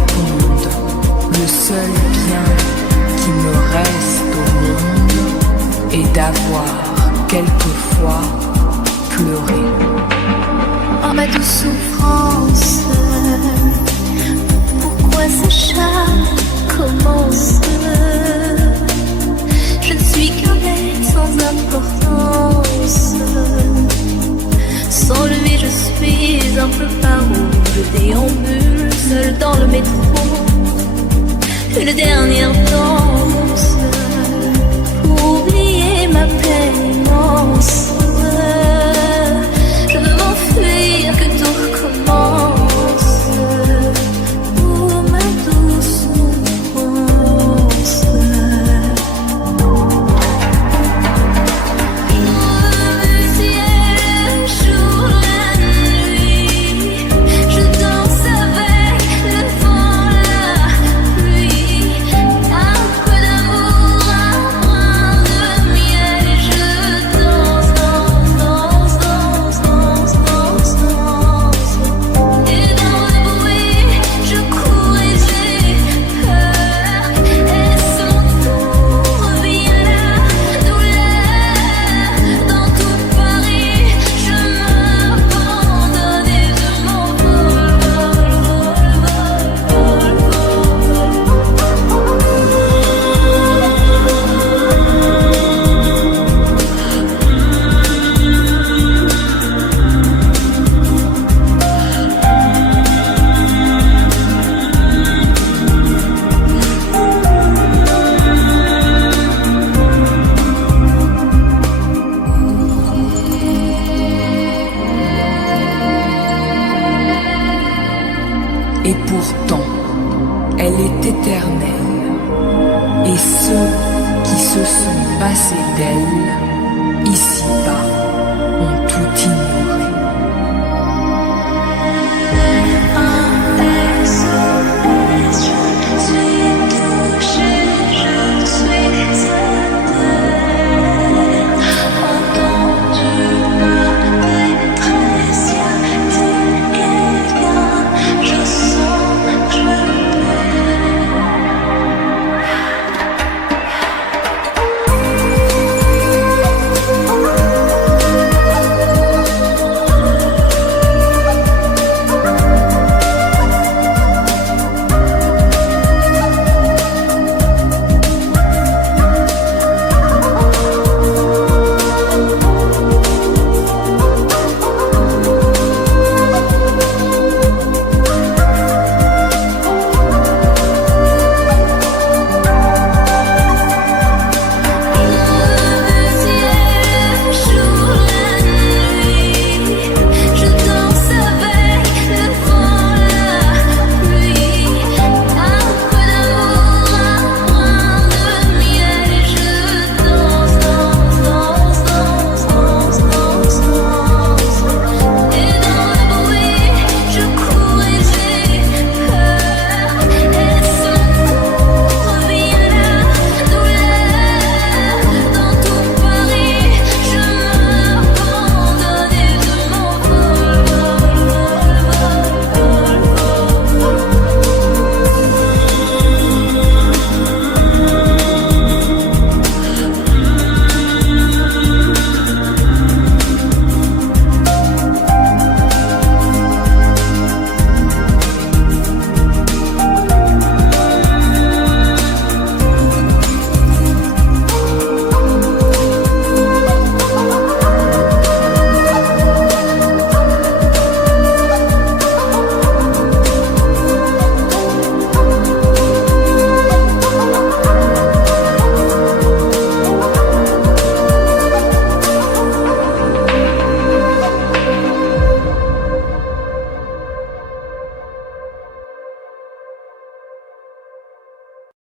répondent, le seul bien qui me reste au monde est d'avoir quelquefois pleuré. Oh ma douce souffrance, pourquoi ce charme commence? Je ne suis qu'un être sans importance. Sans lui je suis un peu paro. Je déambule seul dans le métro. Une dernière danse pour oublier ma peine immense. Je veux m'enfuir, que tout recommence. Oh ma douce souffrance. Le ciel, le jour, la nuit, je danse avec le vent, la pluie. Un peu d'amour, un brin de miel, et je danse, danse, danse, danse, danse, danse, danse. Et dans le bruit, je cours et j'ai peur. Est-ce mon tour? Vient la douleur. Dans tout Paris, je m'abandonne et je m'envole, vol, vol, vol, vol, Et pourtant, elle est éternelle. Et ceux qui se sont passés d'elle, ici-bas, ont tout ignoré.